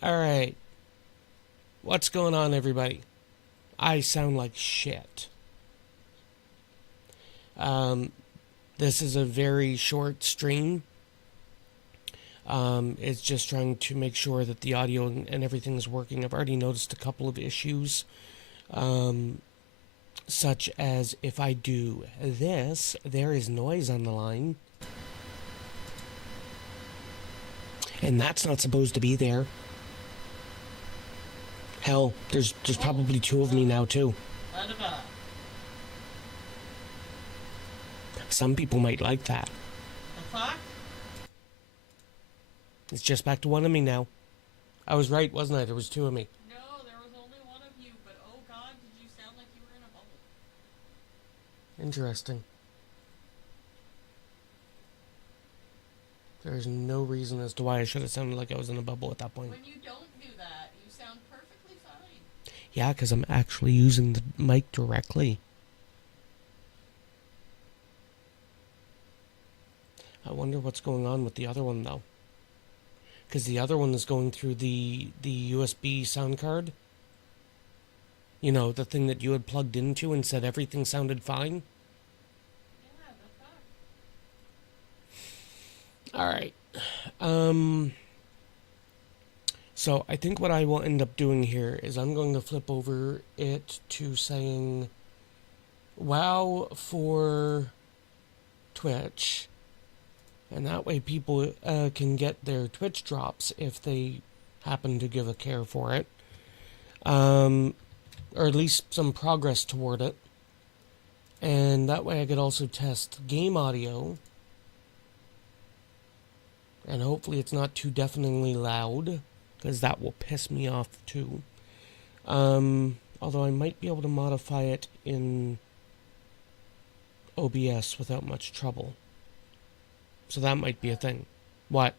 Alright, what's going on, everybody? I sound like shit. Um, this is a very short stream. It's just trying to make sure that the audio and everything is working. I've already noticed a couple of issues, um, such as if I do this, there is noise on the line. And that's not supposed to be there. Hell, there's probably two of me now, too. Some people might like that. The fuck? It's just back to one of me now. I was right, wasn't I? There was two of me. No, there was only one of you, but oh god, did you sound like you were in a bubble. Interesting. There's no reason as to why I should have sounded like I was in a bubble at that point. When you don't do that, you sound perfectly fine. Yeah, because I'm actually using the mic directly. I wonder what's going on with the other one, though. Because the other one is going through the USB sound card. You know, the thing that you had plugged into and said everything sounded fine. Yeah, the fuck? Alright. So I think what I will end up doing here is I'm going to flip over it to saying wow for Twitch. And that way people can get their Twitch drops if they happen to give a care for it. Or at least some progress toward it. And that way I could also test game audio. And hopefully it's not too deafeningly loud, because that will piss me off too. Although I might be able to modify it in OBS without much trouble. So that might be a thing. What?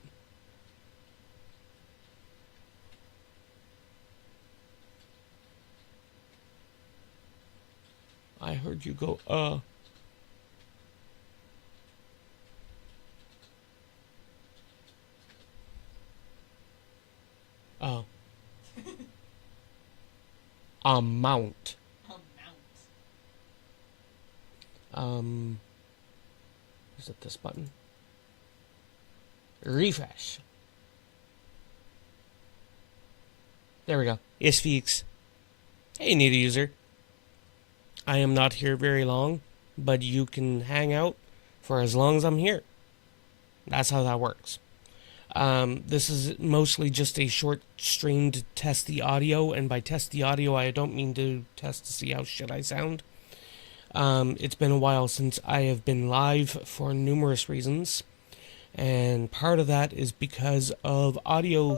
I heard you go, Oh. Amount. Is it this button? Refresh. There we go. Yes, Feeks. Hey, Nita user. I am not here very long, but you can hang out for as long as I'm here. That's how that works. This is mostly just a short stream to test the audio, and by test the audio, I don't mean to test to see how shit I sound. It's been a while since I have been live for numerous reasons, and part of that is because of audio.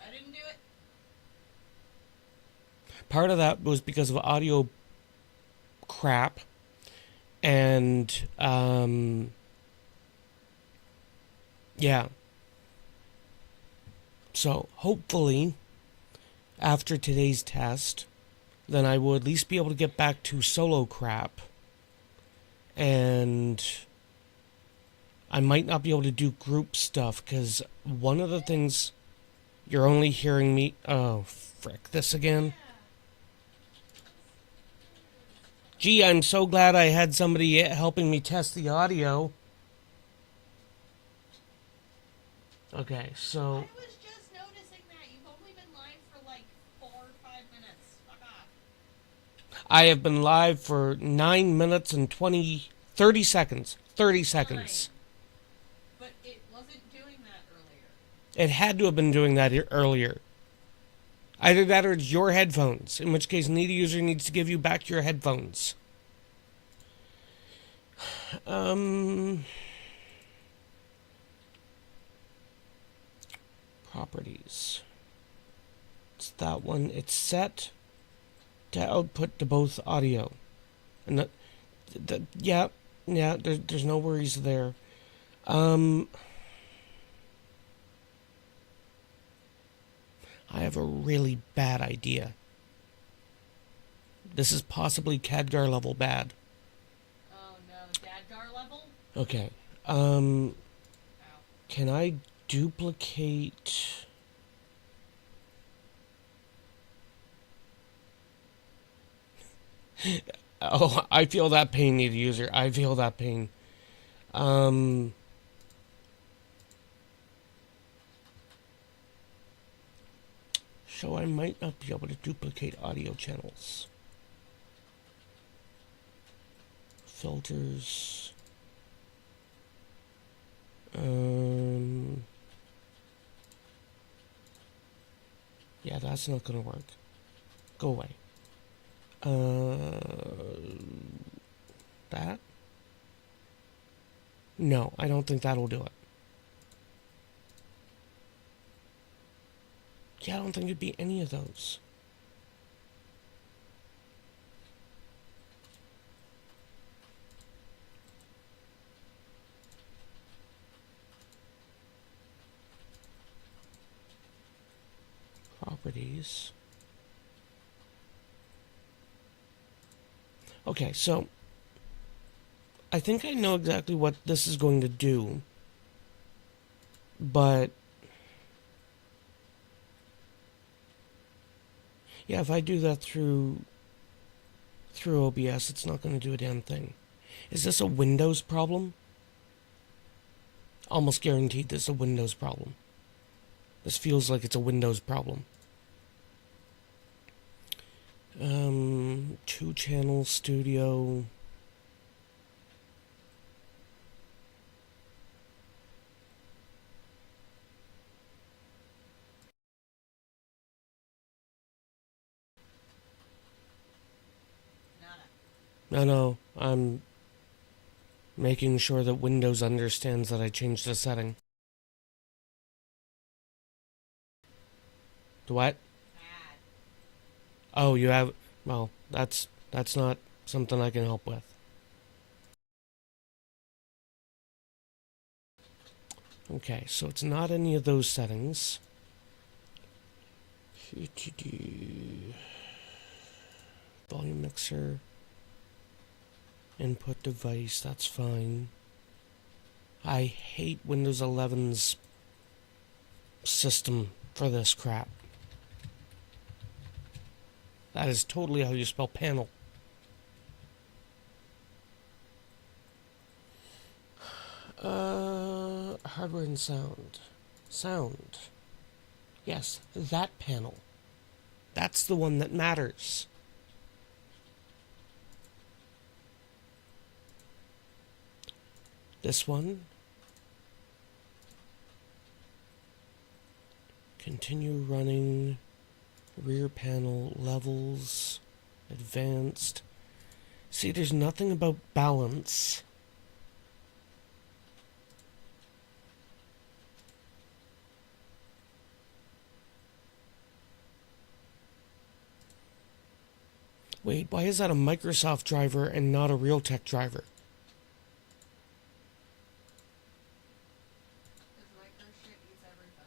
I didn't do it. Part of that was because of audio crap, and yeah. So hopefully, after today's test, then I will at least be able to get back to solo crap. And I might not be able to do group stuff, because one of the things you're only hearing me... Oh, frick, this again. Gee, I'm so glad I had somebody helping me test the audio. Okay, so... I was just noticing that. You've only been live for like 4 or 5 minutes. Fuck off. I have been live for 9 minutes and 30 seconds. 30 seconds. Fine. But it wasn't doing that earlier. It had to have been doing that earlier. Either that or it's your headphones, in which case neither user needs to give you back your headphones. Properties. It's that one. It's set to output to both audio. And yeah, there's no worries there. I have a really bad idea. This is possibly Khadgar level bad. Oh no, Dadgar level? Okay. Ow. Can I duplicate? Oh, I feel that pain, need user. I feel that pain. Um, so I might not be able to duplicate audio channels. Filters. Yeah, that's not gonna work. Go away. That? No, I don't think that'll do it. Yeah, I don't think it'd be any of those. Properties. Okay, so I think I know exactly what this is going to do, but yeah, if I do that through OBS, it's not going to do a damn thing. Is this a Windows problem? Almost guaranteed this is a Windows problem. This feels like it's a Windows problem. 2-channel studio. Nada. No, I'm making sure that Windows understands that I changed the setting. To what? Bad. Oh, you have. Well, that's not something I can help with. Okay, so it's not any of those settings. Volume mixer. Input device, that's fine. I hate Windows 11's system for this crap. That is totally how you spell panel. Hardware and sound. Sound. Yes, that panel. That's the one that matters. This one. Continue running. Rear panel levels. Advanced. See, there's nothing about balance. Wait, why is that a Microsoft driver and not a Realtek driver? Because micro shit eats everything.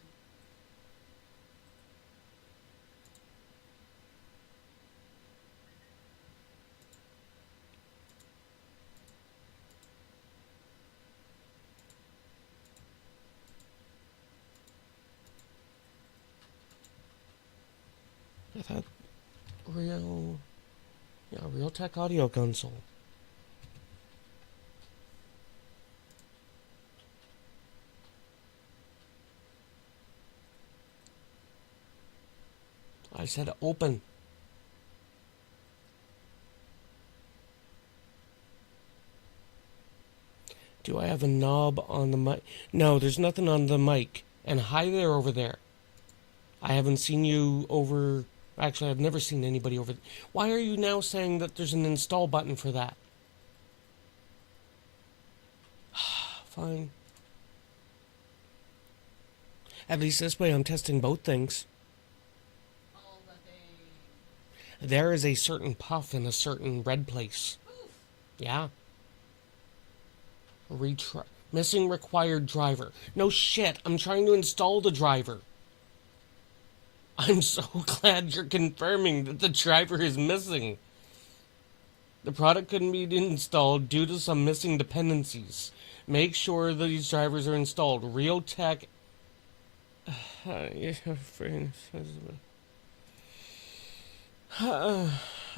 I thought Realtek audio console. I said open. Do I have a knob on the mic? No, there's nothing on the mic. And hi there over there. I haven't seen you over... Actually, I've never seen anybody over... Why are you now saying that there's an install button for that? Fine. At least this way I'm testing both things. All the things. There is a certain puff in a certain red place. Poof. Yeah. Missing required driver. No shit, I'm trying to install the driver. I'm so glad you're confirming that the driver is missing. The product couldn't be installed due to some missing dependencies. Make sure that these drivers are installed. Realtek.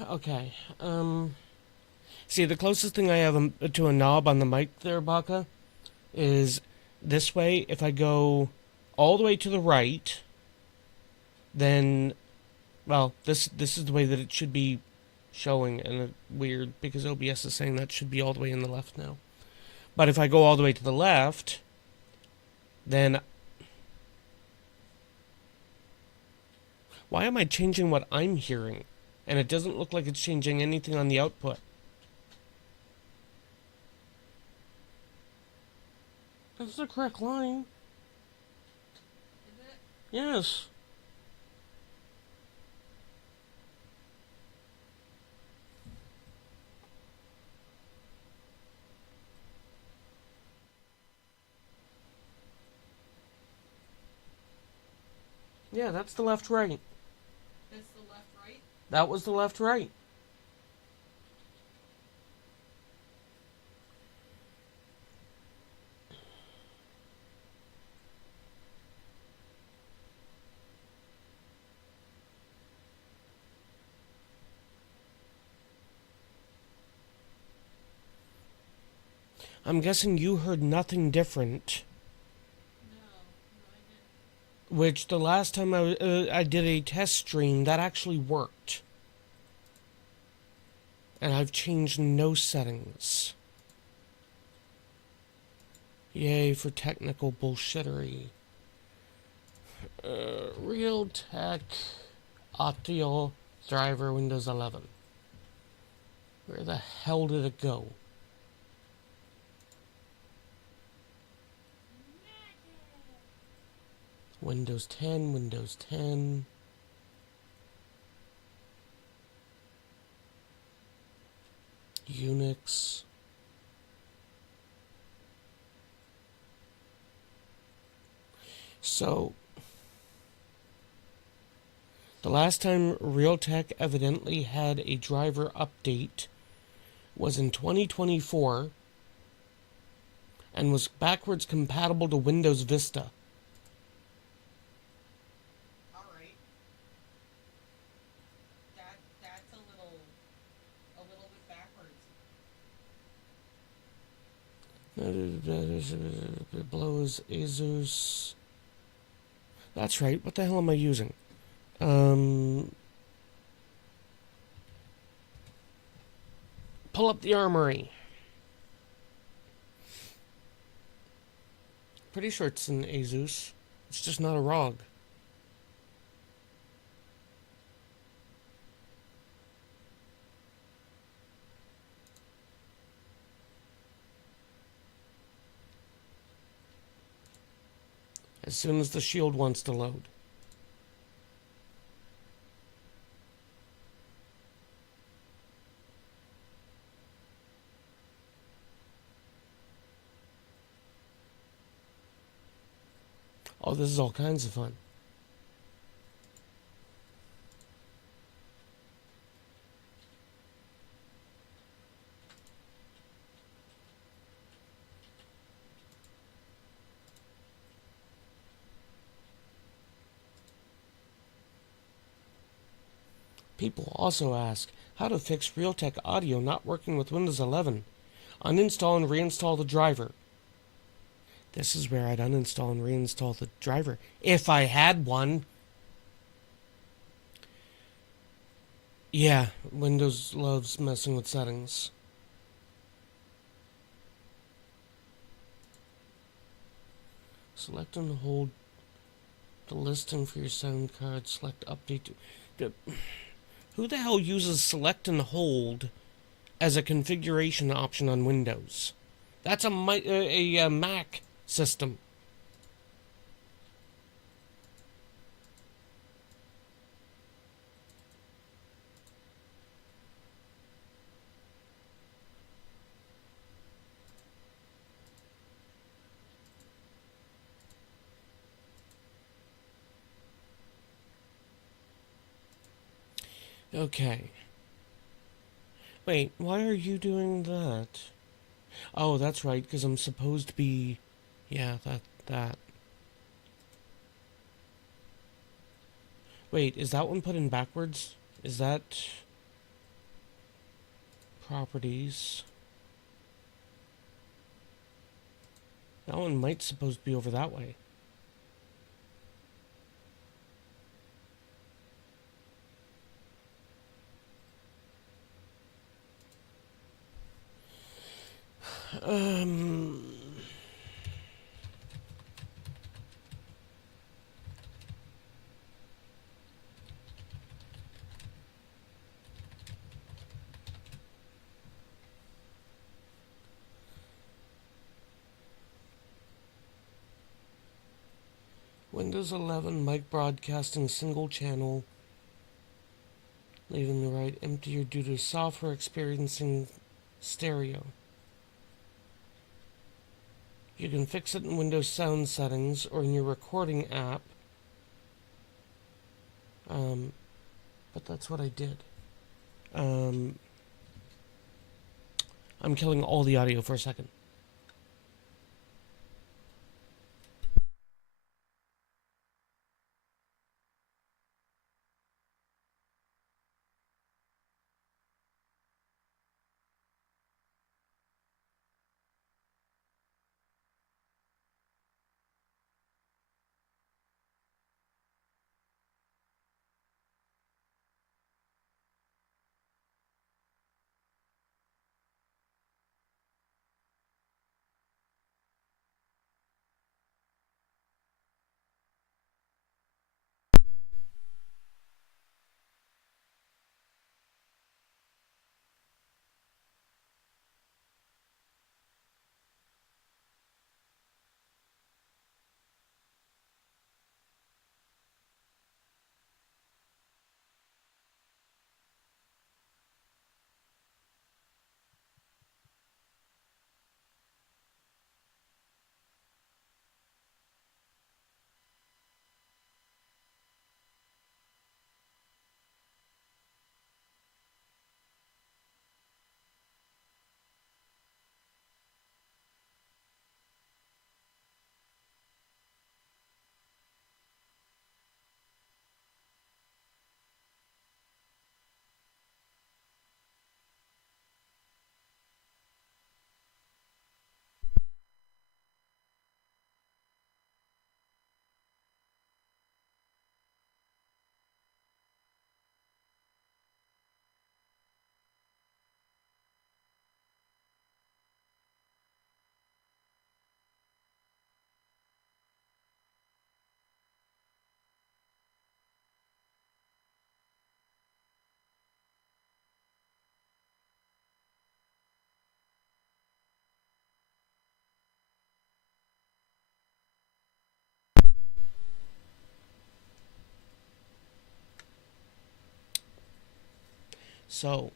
Okay. See, the closest thing I have to a knob on the mic there, Baka, is this way. If I go all the way to the right, then, well, this is the way that it should be showing, and it's weird because OBS is saying that should be all the way in the left now. But if I go all the way to the left, then why am I changing what I'm hearing? And it doesn't look like it's changing anything on the output. That's the correct line. Is it? Yes. Yeah, that's the left right. That's the left right? That was the left right. I'm guessing you heard nothing different. No, I didn't. Which the last time I did a test stream, that actually worked. And I've changed no settings. Yay for technical bullshittery. Realtek Audio Driver Windows 11. Where the hell did it go? Windows 10, Windows 10. Unix. So, the last time Realtek evidently had a driver update was in 2024 and was backwards compatible to Windows Vista. Alright. That's a little bit backwards. Blows Asus. That's right. What the hell am I using? Pull up the armory. Pretty sure it's an Asus. It's just not a ROG. As soon as the shield wants to load. Oh, this is all kinds of fun. People also ask how to fix Realtek audio not working with Windows 11. Uninstall and reinstall the driver. This is where I'd uninstall and reinstall the driver. If I had one. Yeah, Windows loves messing with settings. Select and hold the listing for your sound card. Select update. Who the hell uses select and hold as a configuration option on Windows? That's a Mac system. Okay. Wait, why are you doing that? Oh, that's right, because I'm supposed to be... Yeah, that. Wait, is that one put in backwards? Is that... Properties? That one might supposed to be over that way. Um... Windows 11 mic broadcasting single channel, leaving the right emptier due to software experiencing stereo. You can fix it in Windows sound settings or in your recording app. But that's what I did. I'm killing all the audio for a second. So,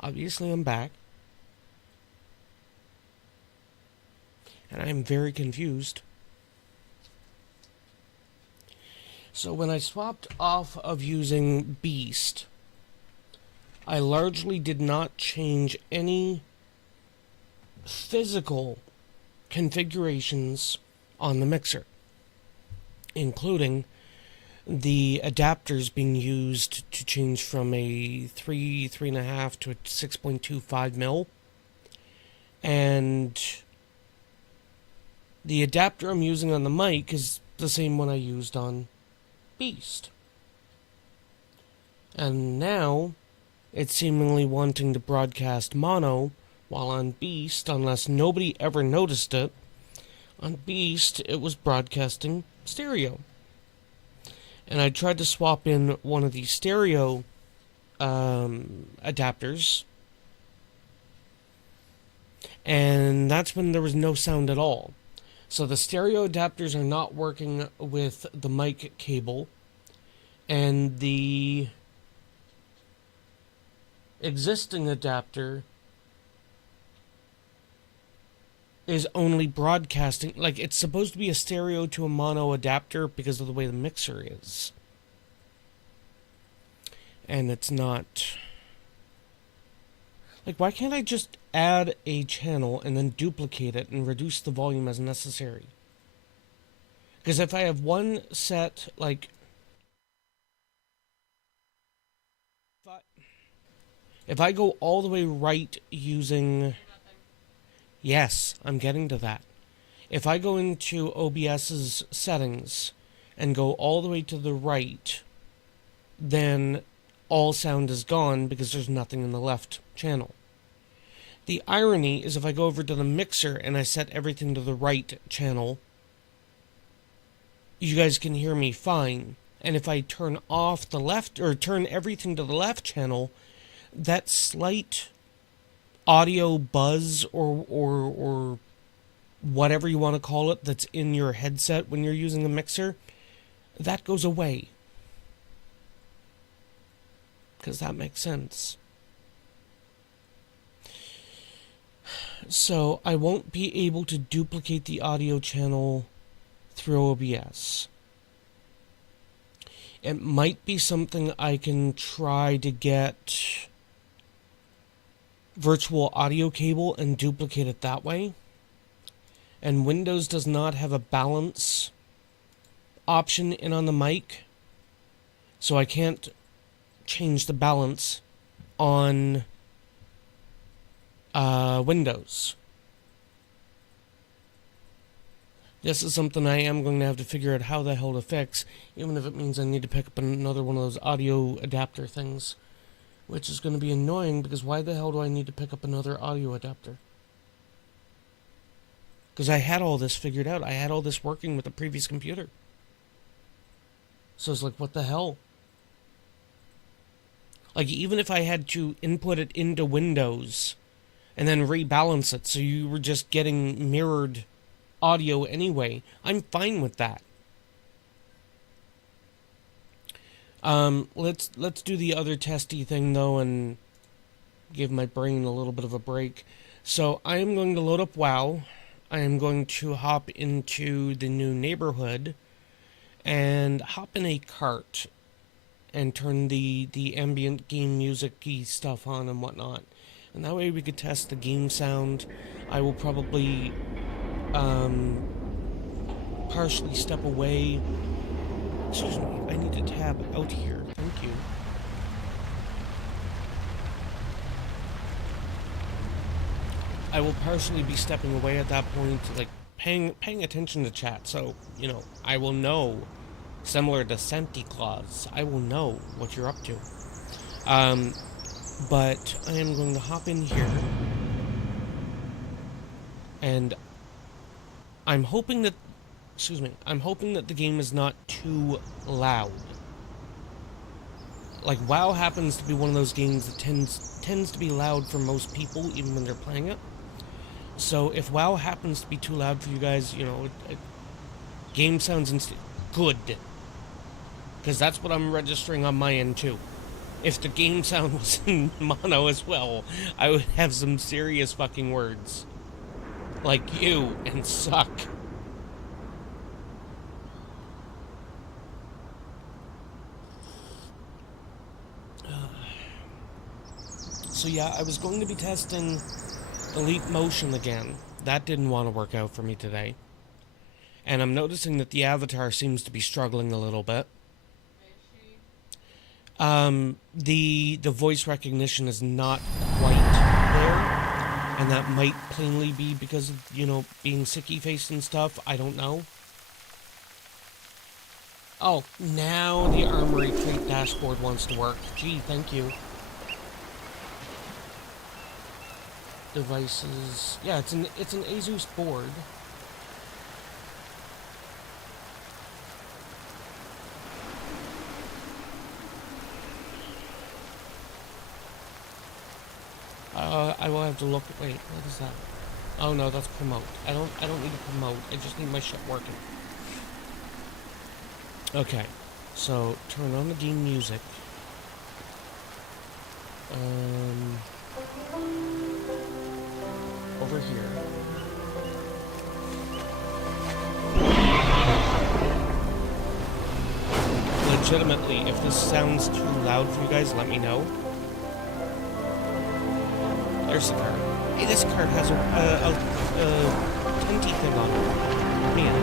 obviously I'm back. And I'm very confused. So when I swapped off of using Beast, I largely did not change any physical configurations on the mixer, including the adapters being used to change from a 3.5 to a 6.25 mil, and the adapter I'm using on the mic is the same one I used on Beast. And now it's seemingly wanting to broadcast mono, while on Beast, unless nobody ever noticed it, on Beast it was broadcasting stereo. And I tried to swap in one of these stereo adapters, and that's when there was no sound at all. So the stereo adapters are not working with the mic cable, and the existing adapter is only broadcasting, like, it's supposed to be a stereo to a mono adapter because of the way the mixer is. and it's not... Like, why can't I just add a channel and then duplicate it and reduce the volume as necessary? Because if I have one set, like... If I go all the way right using... Yes, I'm getting to that. If I go into OBS's settings and go all the way to the right, then all sound is gone because there's nothing in the left channel. The irony is if I go over to the mixer and I set everything to the right channel, you guys can hear me fine. And if I turn off the left, or turn everything to the left channel, that slight audio buzz or whatever you want to call it that's in your headset when you're using a mixer, that goes away. Because that makes sense. So I won't be able to duplicate the audio channel through OBS. It might be something I can try to get virtual audio cable and duplicate it that way. And Windows does not have a balance option in on the mic, so I can't change the balance on Windows. This is something I am going to have to figure out how the hell to fix, even if it means I need to pick up another one of those audio adapter things, which is going to be annoying because why the hell do I need to pick up another audio adapter? Because I had all this figured out. I had all this working with the previous computer. So it's like, what the hell? Like, even if I had to input it into Windows and then rebalance it so you were just getting mirrored audio anyway, I'm fine with that. Let's do the other testy thing though and give my brain a little bit of a break. So I am going to load up WoW. I am going to hop into the new neighborhood and hop in a cart and turn the ambient game music-y stuff on and whatnot. And that way we could test the game sound. I will probably partially step away. Excuse me, I need to tab out here. Thank you. I will partially be stepping away at that point, like paying attention to chat, so, you know, I will know, similar to Santa Claus, I will know what you're up to. But I am going to hop in here, and I'm hoping that, I'm hoping that the game is not too loud. Like, WoW happens to be one of those games that tends to be loud for most people, even when they're playing it. So if WoW happens to be too loud for you guys, you know, game sounds good. Because that's what I'm registering on my end too. If the game sound was in mono as well, I would have some serious fucking words. Like you and suck. So yeah, I was going to be testing the Leap Motion again. That didn't want to work out for me today. And I'm noticing that the avatar seems to be struggling a little bit. The voice recognition is not quite there. And that might plainly be because of, you know, being sicky faced and stuff. I don't know. Oh, now the Armory Crate dashboard wants to work. Gee, thank you. Devices. Yeah, it's an Asus board. I will have to look. Wait, what is that? Oh no, that's promote. I don't need to promote. I just need my shit working. Okay, so turn on the game music. Over here. legitimately, if this sounds too loud for you guys, let me know. There's the card. Hey, this card has a tinty thing on it. Man.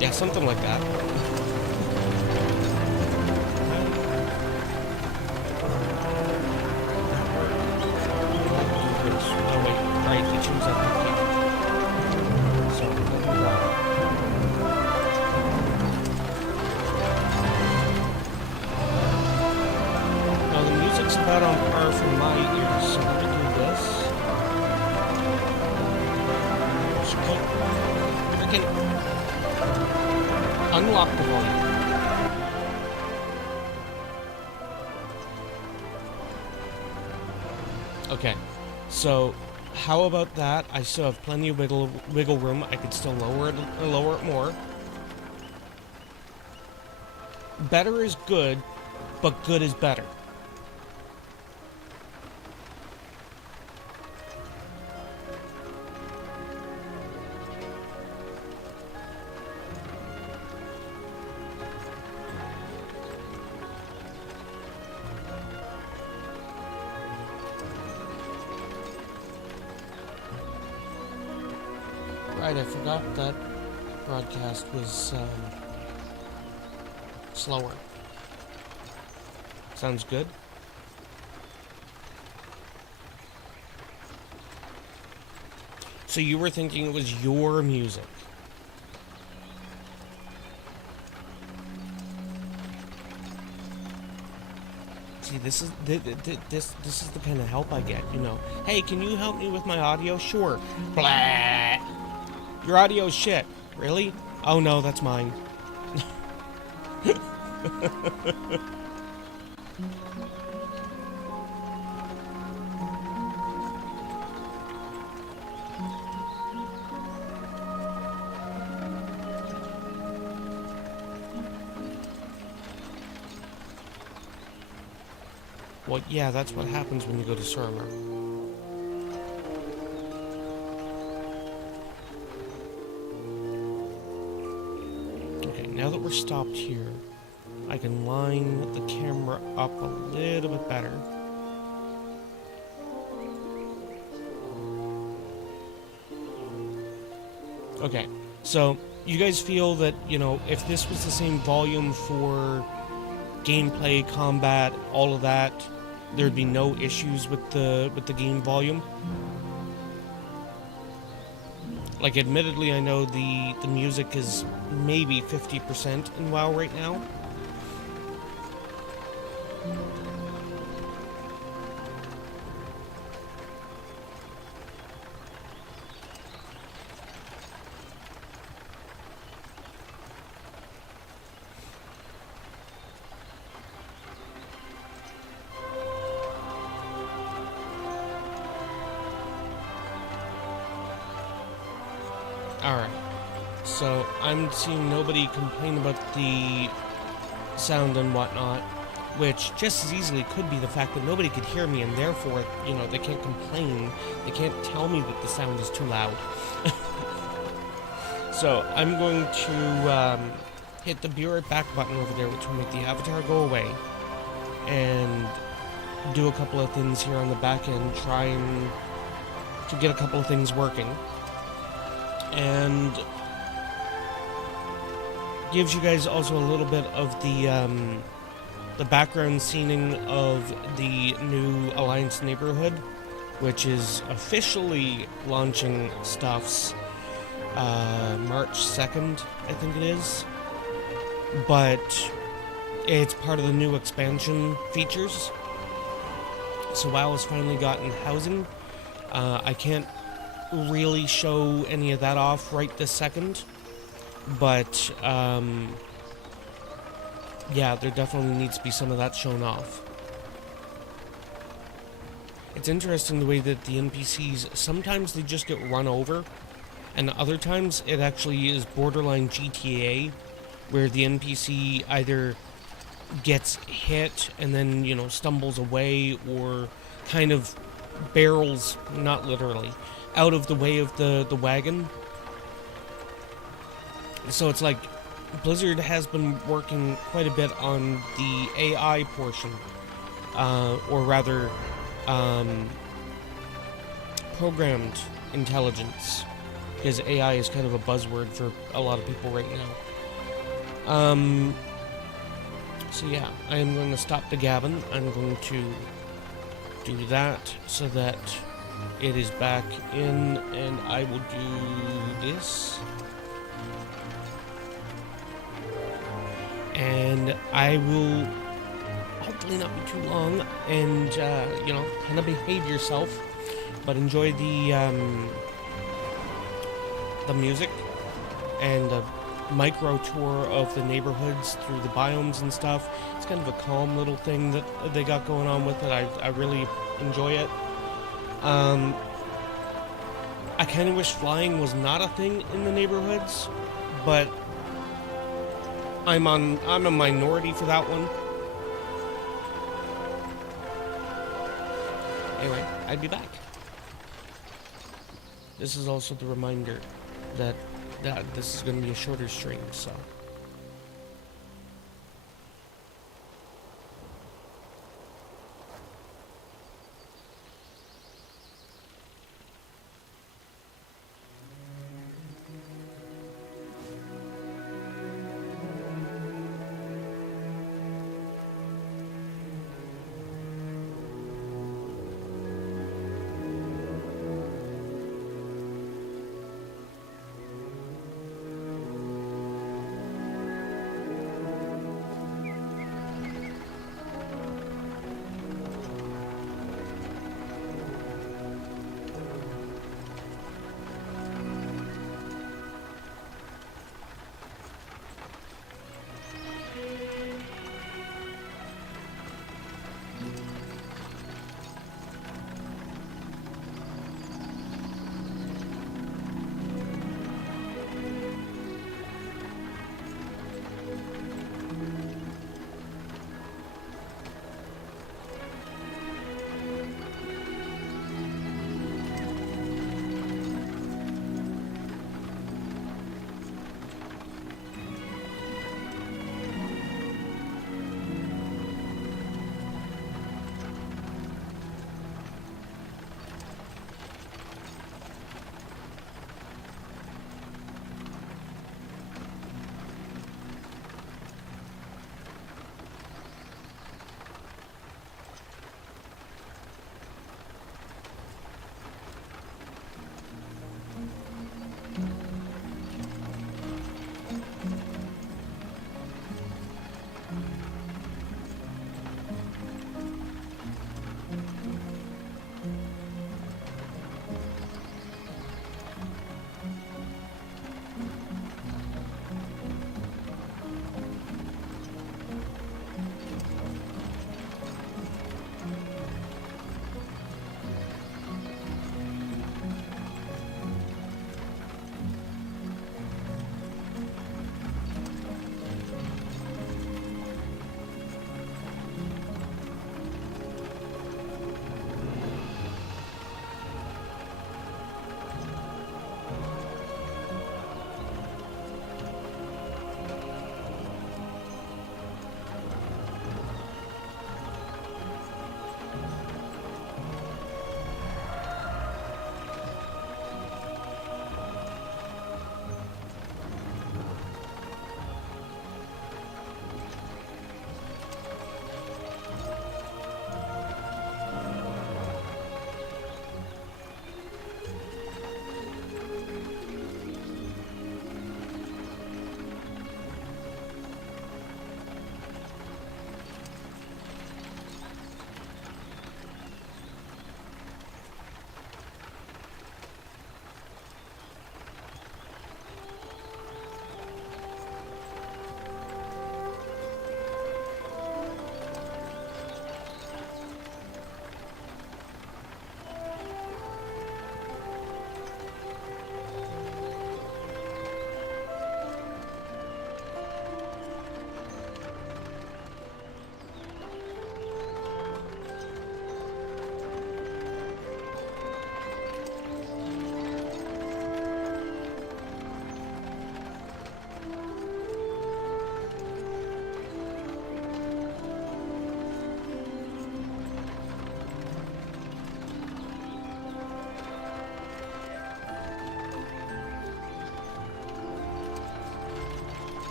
Yeah, something like that. Oh wait, right, he chooses that so, well, the music's about on par for my ears, so we're gonna do this. Just freaking unlock the volume. Okay, so how about that? I still have plenty of wiggle room. I could still lower it more. Better is good, but good is better. Right, I forgot that broadcast was slower. Sounds good. So you were thinking it was your music? See, this is this is the kind of help I get, you know. Hey, can you help me with my audio? Sure. Blah. Your audio's shit. Really? Oh no, that's mine. Well, yeah, that's what happens when you go to Surma. Okay, now that we're stopped here, I can line the camera up a little bit better. Okay, so you guys feel that, you know, if this was the same volume for gameplay, combat, all of that, there'd be no issues with the game volume? Like, admittedly, I know the music is maybe 50% in WoW right now. Alright, so I'm seeing nobody complain about the sound and whatnot, which just as easily could be the fact that nobody could hear me and therefore, you know, they can't complain, they can't tell me that the sound is too loud. So I'm going to hit the be right back button over there, which will make the avatar go away, and do a couple of things here on the back end, trying to get a couple of things working. And gives you guys also a little bit of the background scening of the new Alliance neighborhood, which is officially launching stuffs March 2nd, I think it is. But it's part of the new expansion features. So WoW has finally gotten housing. I can't really show any of that off right this second, but yeah, there definitely needs to be some of that shown off. It's interesting the way that the NPCs, sometimes they just get run over, and other times it actually is borderline GTA, where the NPC either gets hit and then, you know, stumbles away, or kind of barrels, not literally, out of the way of the wagon. So it's like Blizzard has been working quite a bit on the AI portion, or rather, programmed intelligence, because AI is kind of a buzzword for a lot of people right now. So yeah, I am going to stop the gabbing. I'm going to do that so that it is back in, and I will do this. And I will hopefully not be too long, and kind of behave yourself, but enjoy the music and the micro tour of the neighborhoods through the biomes and stuff. It's kind of a calm little thing that they got going on with it. I really enjoy it. I kind of wish flying was not a thing in the neighborhoods, but I'm a minority for that one. Anyway, I'd be back. This is also the reminder that this is going to be a shorter stream, so.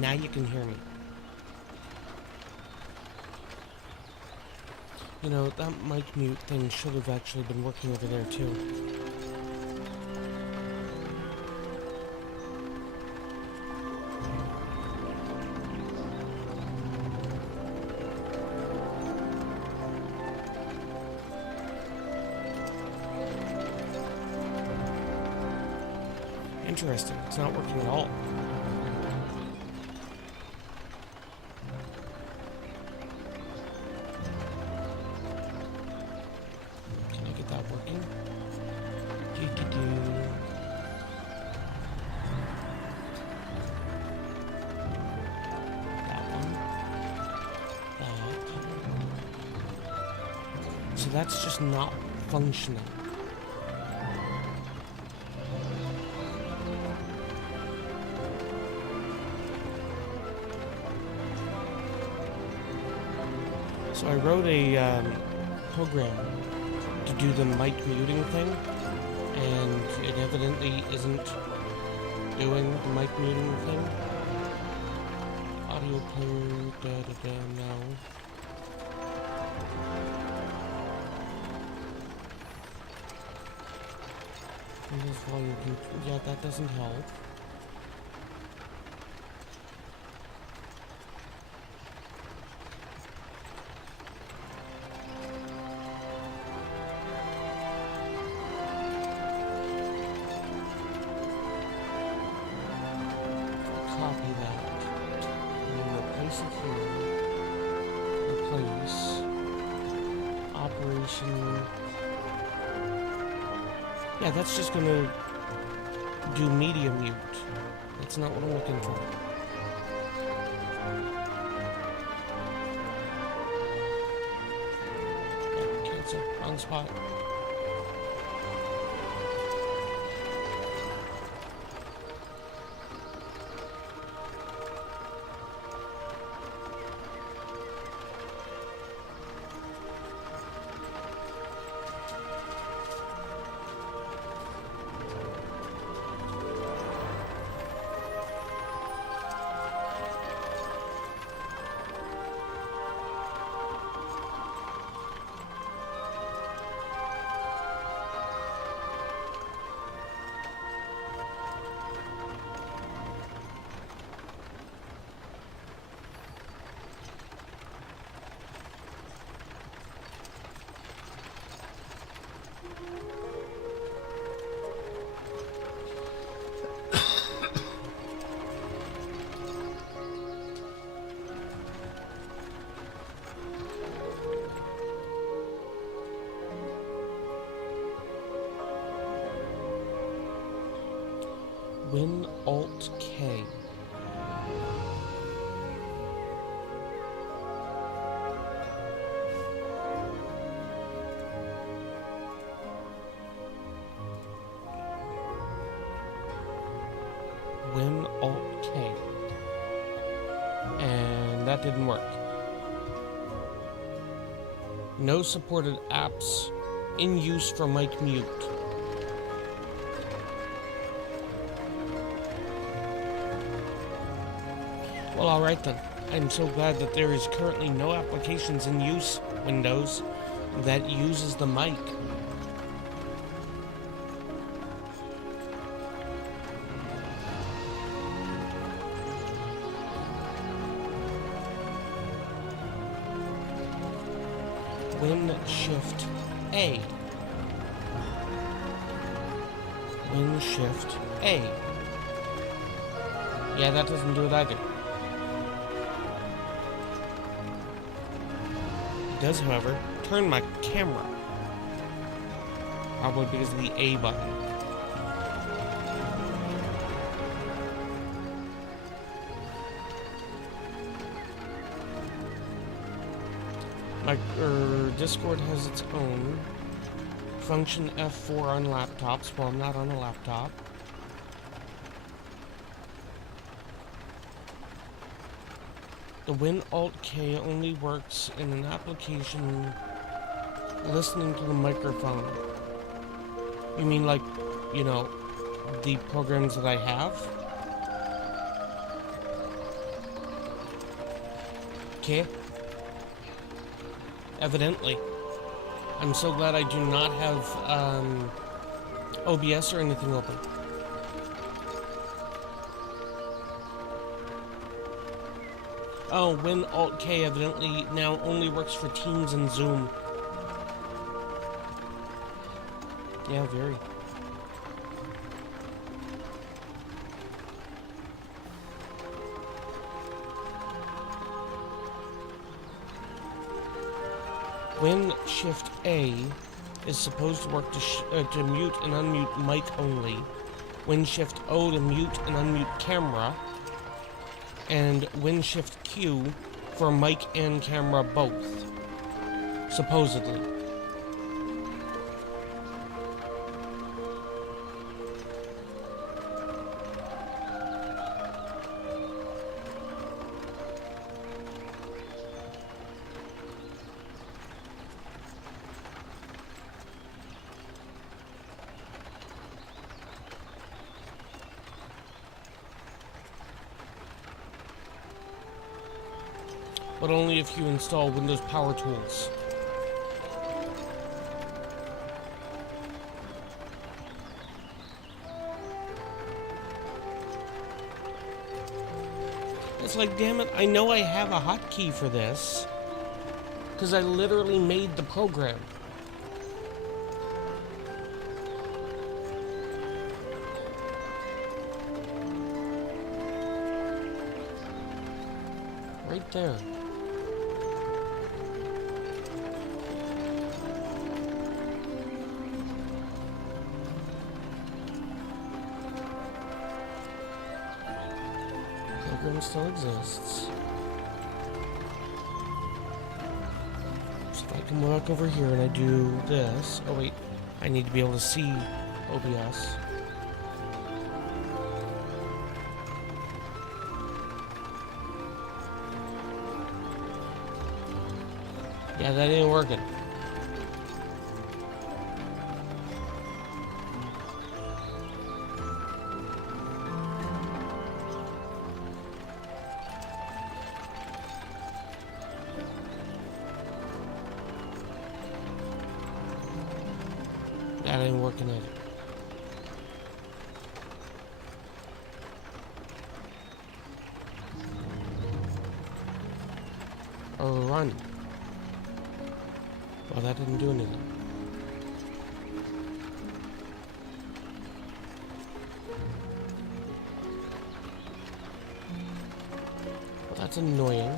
Now you can hear me. You know, that mic mute thing should have actually been working over there too. Interesting. It's not working at all. Can I get that working? Do-do-do. That one. That. So that's just not functioning. So I wrote a program to do the mic muting thing, and it evidently isn't doing the mic muting thing. Audio player, da-da-da, no. Windows volume control, yeah, that doesn't help. Copy that, and then replace it here, replace, operation, yeah, that's just gonna do media mute, that's not what I'm looking for. Yeah, cancel, wrong spot. Win Alt K. Win Alt K. And that didn't work. No supported apps in use for mic mute. Well, alright then. I'm so glad that there is currently no applications in use, Windows, that uses the mic. Win Shift A. Win Shift A. Yeah, that doesn't do it either. It does, however, turn my camera. Probably because of the A button. My Discord has its own function F4 on laptops. Well, I'm not on a laptop. The Win Alt K only works in an application listening to the microphone. You mean like, you know, the programs that I have? Okay. Evidently. I'm so glad I do not have OBS or anything open. Oh, when Alt-K evidently now only works for Teams and Zoom. Yeah, very. When Shift A is supposed to work to mute and unmute mic only. When Shift O to mute and unmute camera. And when Shift Q for mic and camera both. Supposedly. But only if you install Windows Power Tools. It's like, damn it, I know I have a hotkey for this. Because I literally made the program. Right there. Program still exists. So if I can walk over here and I do this. Oh wait, I need to be able to see OBS. Yeah, that ain't working. That ain't working either. Or run. Well, that didn't do anything. Well, that's annoying.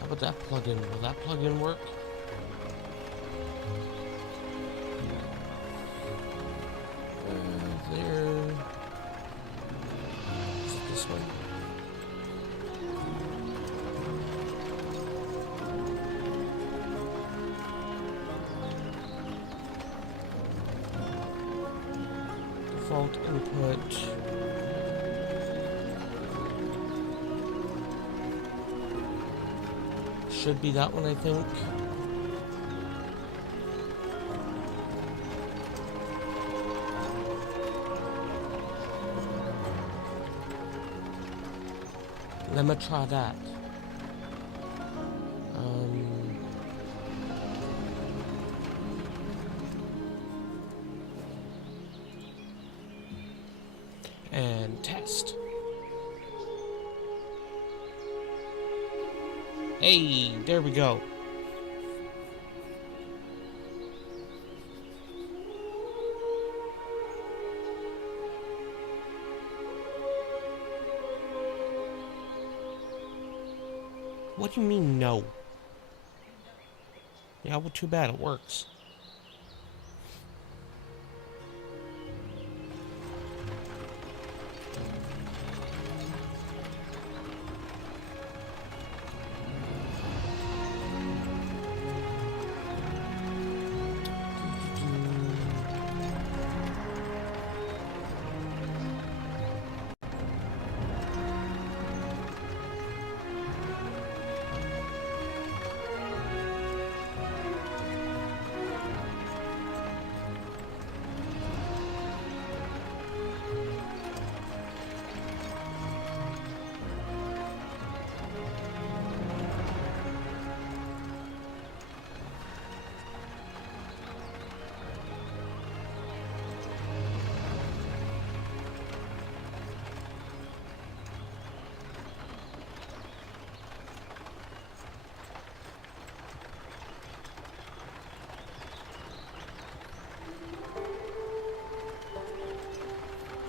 How about that plugin? Will that plugin work? There. Is it this way? Default input. Should be that one, I think. Let me try that. And test. Hey, there we go. What do you mean, no? Yeah, well, too bad, it works.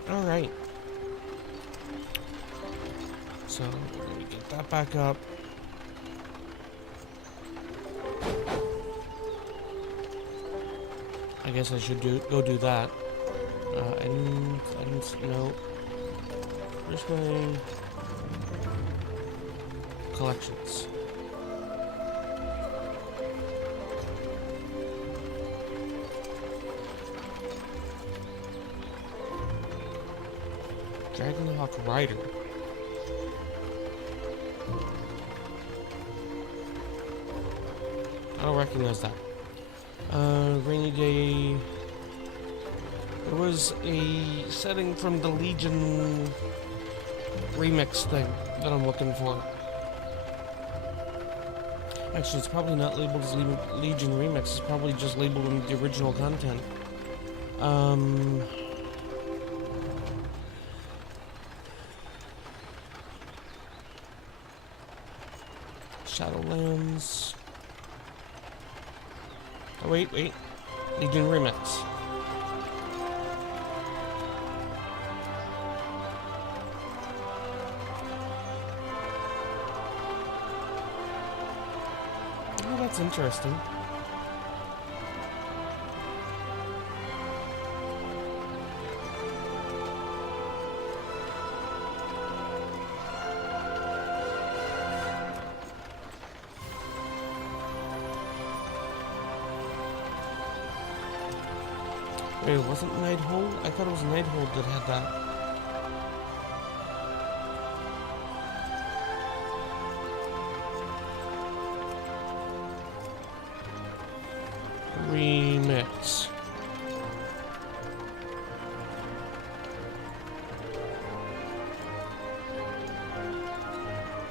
Alright. So, let me get that back up. I guess I should go do that. I didn't, no. Where's my collections? Dragonhawk Rider. I don't recognize that. Rainy Day. There was a setting from the Legion remix thing that I'm looking for. Actually, it's probably not labeled as Legion remix. It's probably just labeled in the original content. Shadowlands. Oh, wait. Legion remix. Oh, that's interesting. Wait, it wasn't Nighthold? I thought it was Nighthold that had that. Remix.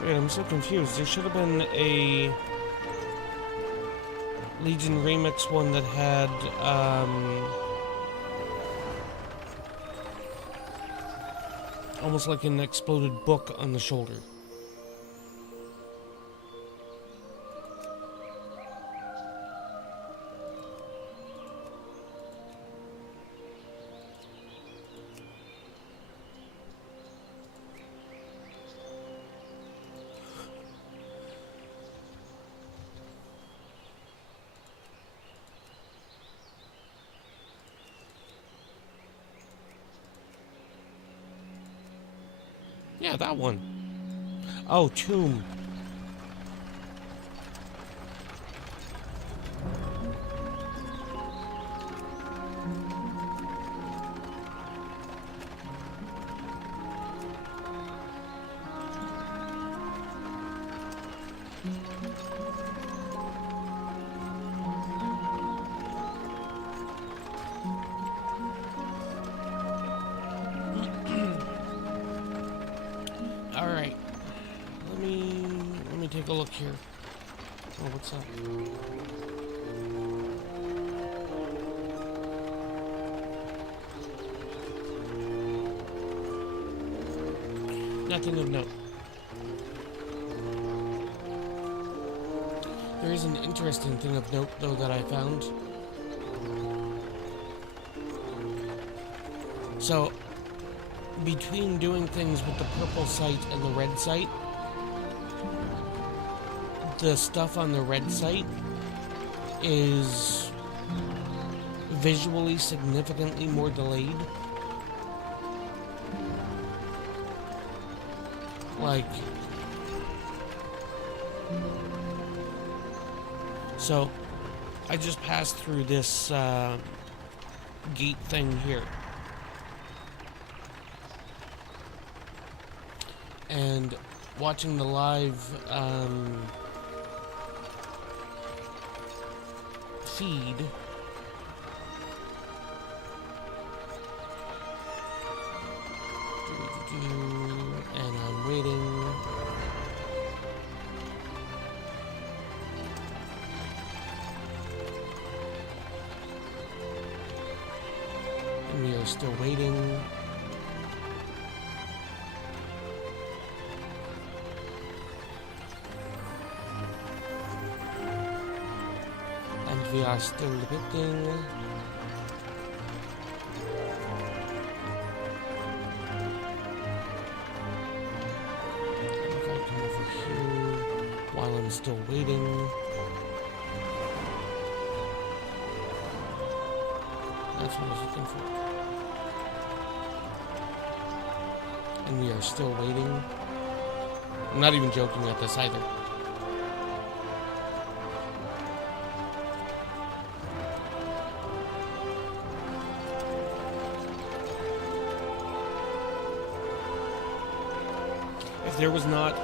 Wait, I'm so confused. There should have been a Legion remix one that had, almost like an exploded book on the shoulder. Yeah, that one. Oh, Tomb. Alright. Let me take a look here. Oh, what's up? Nothing of note. Here's an interesting thing of note, though, that I found. So, between doing things with the purple site and the red site, the stuff on the red site is visually significantly more delayed. Like, so I just passed through this gate thing here, and watching the live feed, and I'm waiting. And we are still waiting. And we are still waiting. If I come over here while I'm still waiting. That's what I was looking for. And we are still waiting. I'm not even joking at this either. If there was not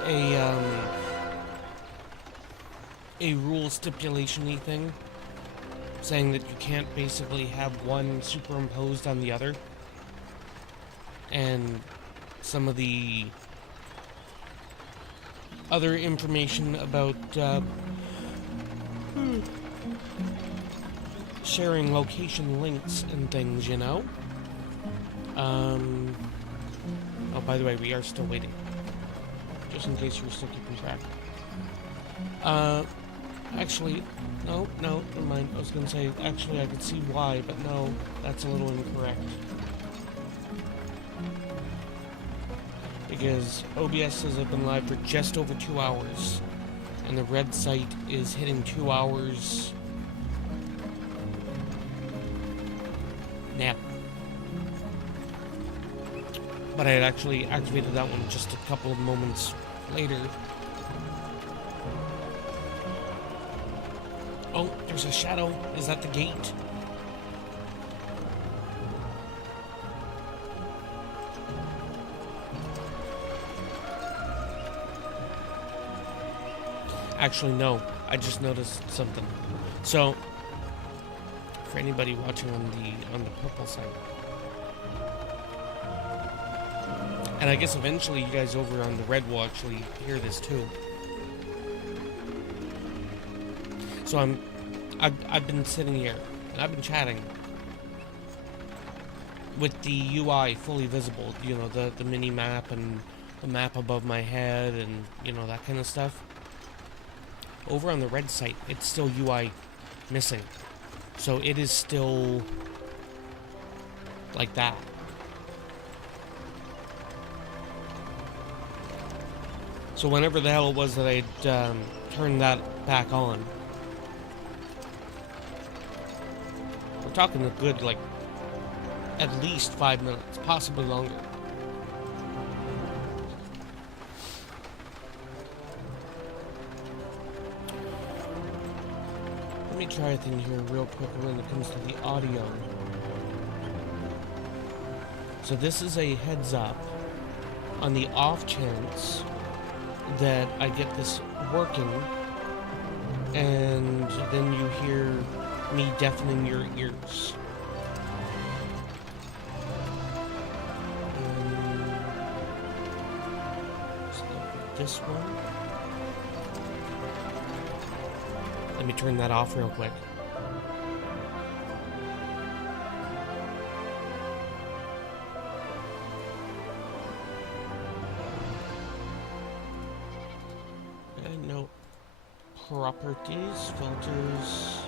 a rule stipulation-y thing saying that you can't basically have one superimposed on the other, and some of the other information about sharing location links and things, you know? Oh, by the way, we are still waiting. Just in case you were still keeping track. Actually, no, never mind. I was gonna say, actually, I could see why, but no, that's a little incorrect. Because OBS says I've been live for just over 2 hours, and the red site is hitting 2 hours now. But I had actually activated that one just a couple of moments later. Oh, there's a shadow. Is that the gate? Actually, no. I just noticed something. So, for anybody watching on the purple side, and I guess eventually you guys over on the red will actually hear this too. So I've been sitting here and I've been chatting with the UI fully visible, you know, the mini map and the map above my head and, you know, that kind of stuff. Over on the red site, it's still UI missing. So it is still like that. So whenever the hell it was that I'd turned that back on, we're talking a good, like, at least 5 minutes, possibly longer. Let me try a thing here real quick when it comes to the audio. So this is a heads up on the off chance that I get this working and then you hear me deafening your ears. This one. Let me turn that off real quick. And no. properties, filters.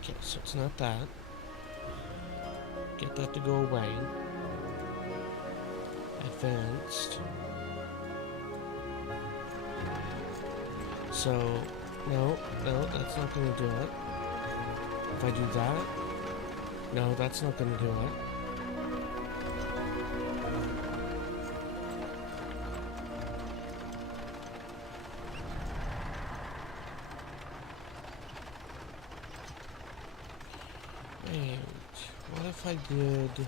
Okay, so it's not that. Get that to go away. Advanced. So, no, that's not gonna do it. If I do that, no, that's not gonna do it. Wait, what if I did...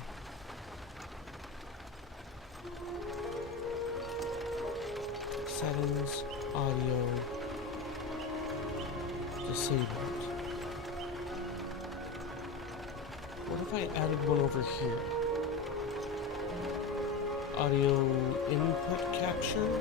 settings, audio, disabled. What if I added one over here? Audio input capture?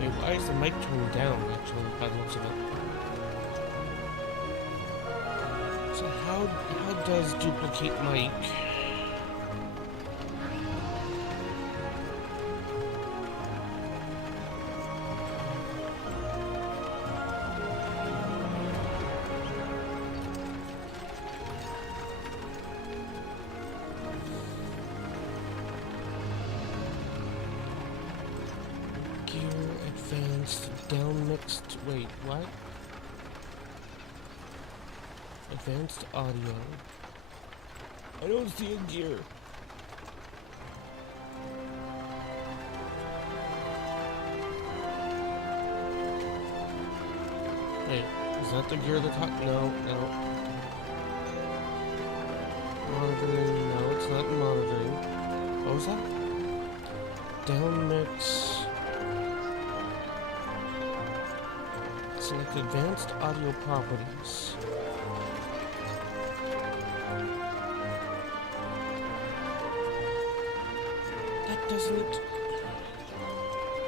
Wait, why is the mic turned down, actually, by the looks of it? So how does duplicate mic? Advanced, down mixed, wait, what? Advanced audio. I don't see a gear. Wait, is that the gear that's hot? No. Monitoring, no, it's not monitoring. What was that? Down mix. Select advanced audio properties. That doesn't...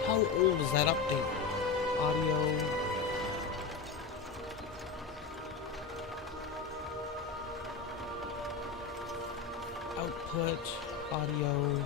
How old is that update? Audio... Output, audio...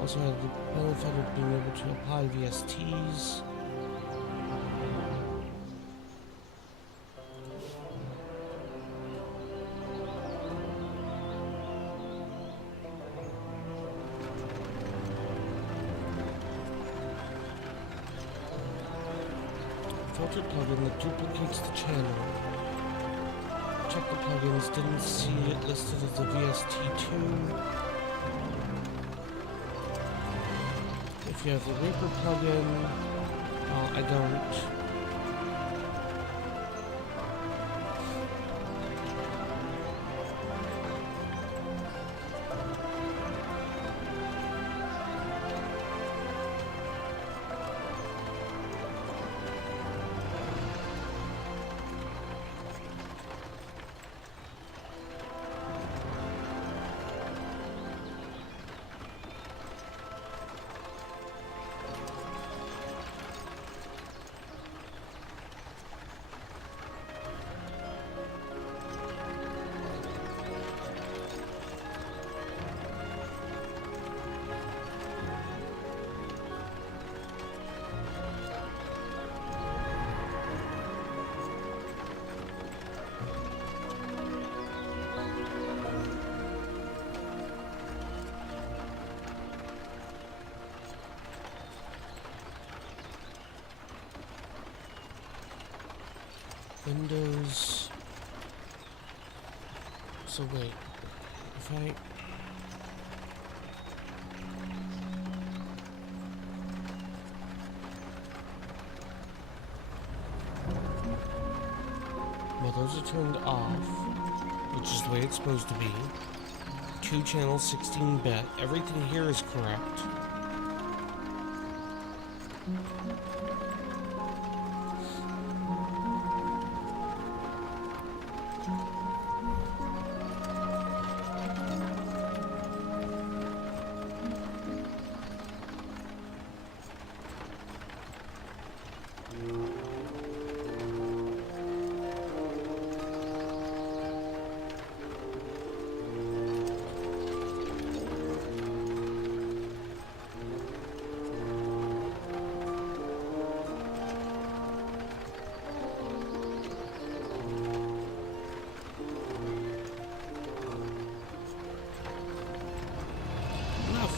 Also have the benefit of being able to apply VSTs. Filter plugin that duplicates the channel. Check the plugins, didn't see it listed as a VST2. If you have the Reaper plugin, well, I don't. Windows. So wait, if I... Well, those are turned off, which is the way it's supposed to be. 2 channels, 16-bit. Everything here is correct.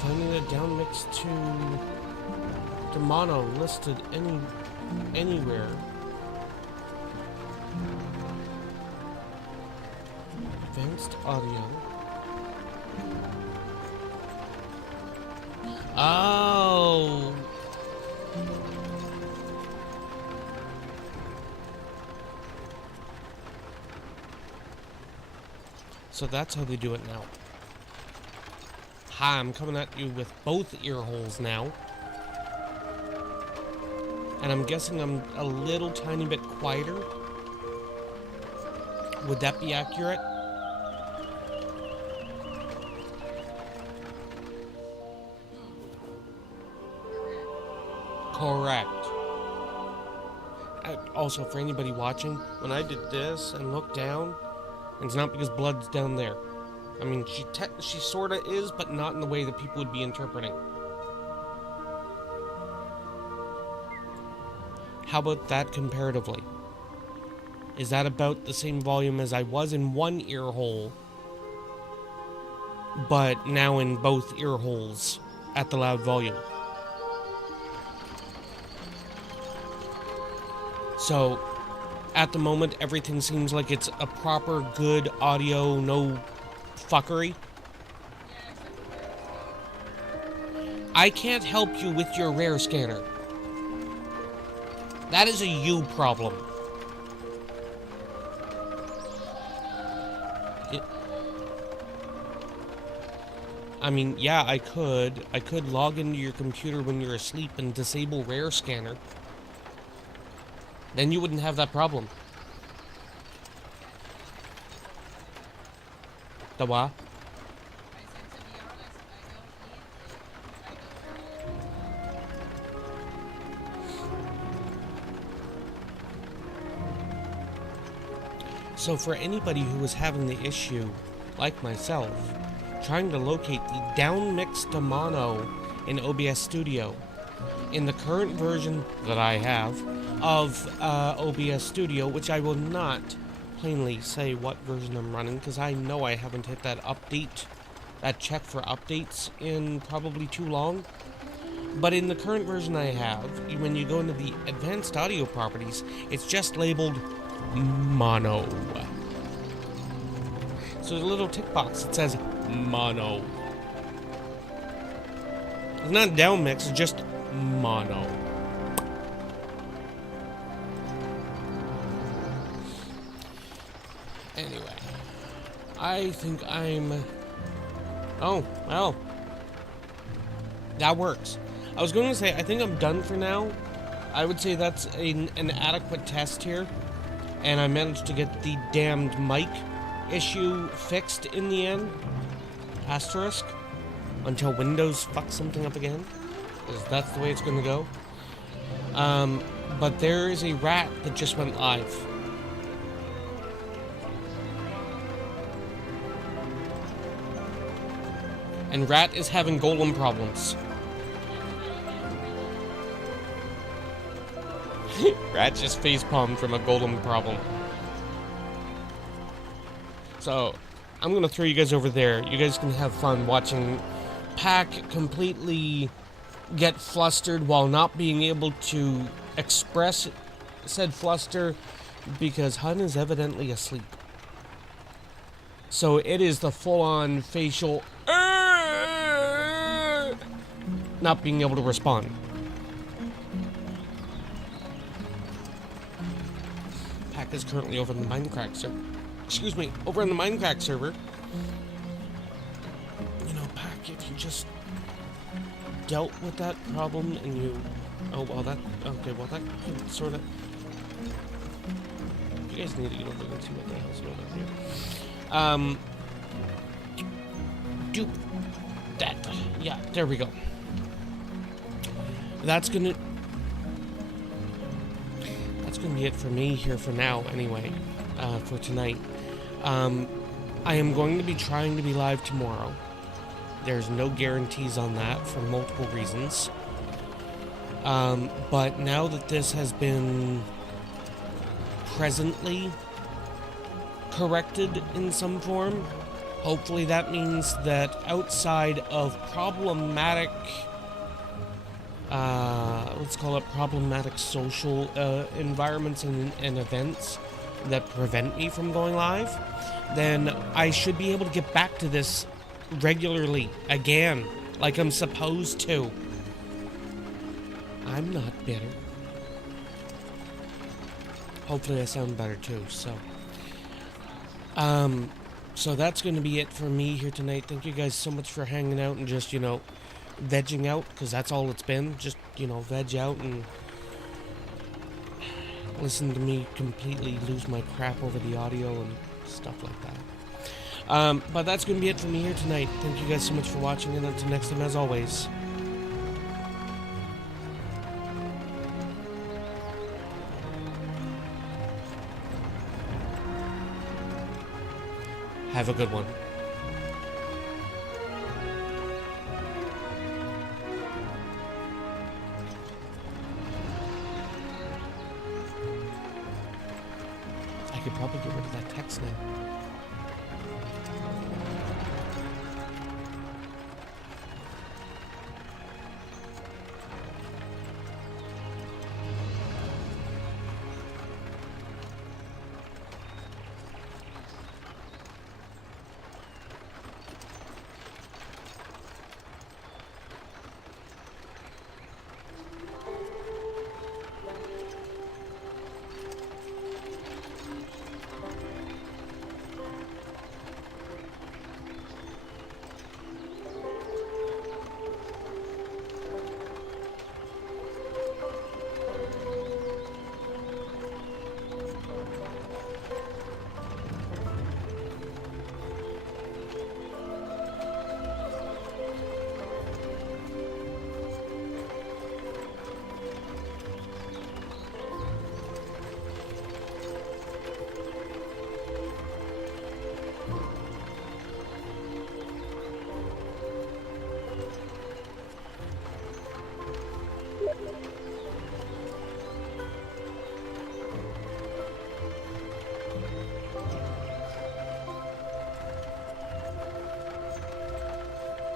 Finding it down next to mono listed anywhere. Advanced audio. Oh. So that's how they do it now. Hi, I'm coming at you with both ear holes now. And I'm guessing I'm a little tiny bit quieter. Would that be accurate? Correct. Also, for anybody watching, when I did this and looked down, it's not because blood's down there. I mean, she sorta is, but not in the way that people would be interpreting. How about that comparatively? Is that about the same volume as I was in one ear hole, but now in both ear holes at the loud volume? So, at the moment, everything seems like it's a proper, good audio, no fuckery. I can't help you with your rare scanner. That is a you problem. I mean, yeah, I could log into your computer when you're asleep and disable rare scanner. Then you wouldn't have that problem. The what? So for anybody who was having the issue, like myself, trying to locate the down mix to mono in OBS Studio, in the current version that I have of OBS Studio, which I will not plainly say what version I'm running, because I know I haven't hit that check for updates in probably too long. But in the current version I have, when you go into the advanced audio properties, it's just labeled mono. So there's a little tick box that says mono. It's not down mix, it's just mono. Anyway, I think I'm... Oh, well. That works. I was going to say, I think I'm done for now. I would say that's an adequate test here. And I managed to get the damned mic issue fixed in the end. Asterisk. Until Windows fucks something up again. Because that's the way it's going to go. But there is a rat that just went live. And Rat is having golem problems. Rat just facepalmed from a golem problem. So, I'm gonna throw you guys over there. You guys can have fun watching Pack completely get flustered while not being able to express said fluster because Hun is evidently asleep. So it is the full-on facial not being able to respond. Pack is currently over in the Minecraft server. Excuse me, over in the Minecraft server. You know, Pack, if you just dealt with that problem and you... Oh, well, that... Okay, well, that could sort of... You guys need to get over there and see what the hell's going on here. Do that. Yeah, there we go. That's gonna be it for me here for now, anyway, for tonight. I am going to be trying to be live tomorrow. There's no guarantees on that for multiple reasons. But now that this has been presently corrected in some form, hopefully that means that outside of problematic, let's call it problematic social environments and events that prevent me from going live, then I should be able to get back to this regularly again, like I'm supposed to. I'm not bitter. Hopefully I sound better too, so. So that's going to be it for me here tonight. Thank you guys so much for hanging out and just, you know, vegging out, because that's all it's been. Just, you know, veg out and listen to me completely lose my crap over the audio and stuff like that. But that's going to be it for me here tonight. Thank you guys so much for watching, and until next time, as always, have a good one. I could probably get rid of that text now.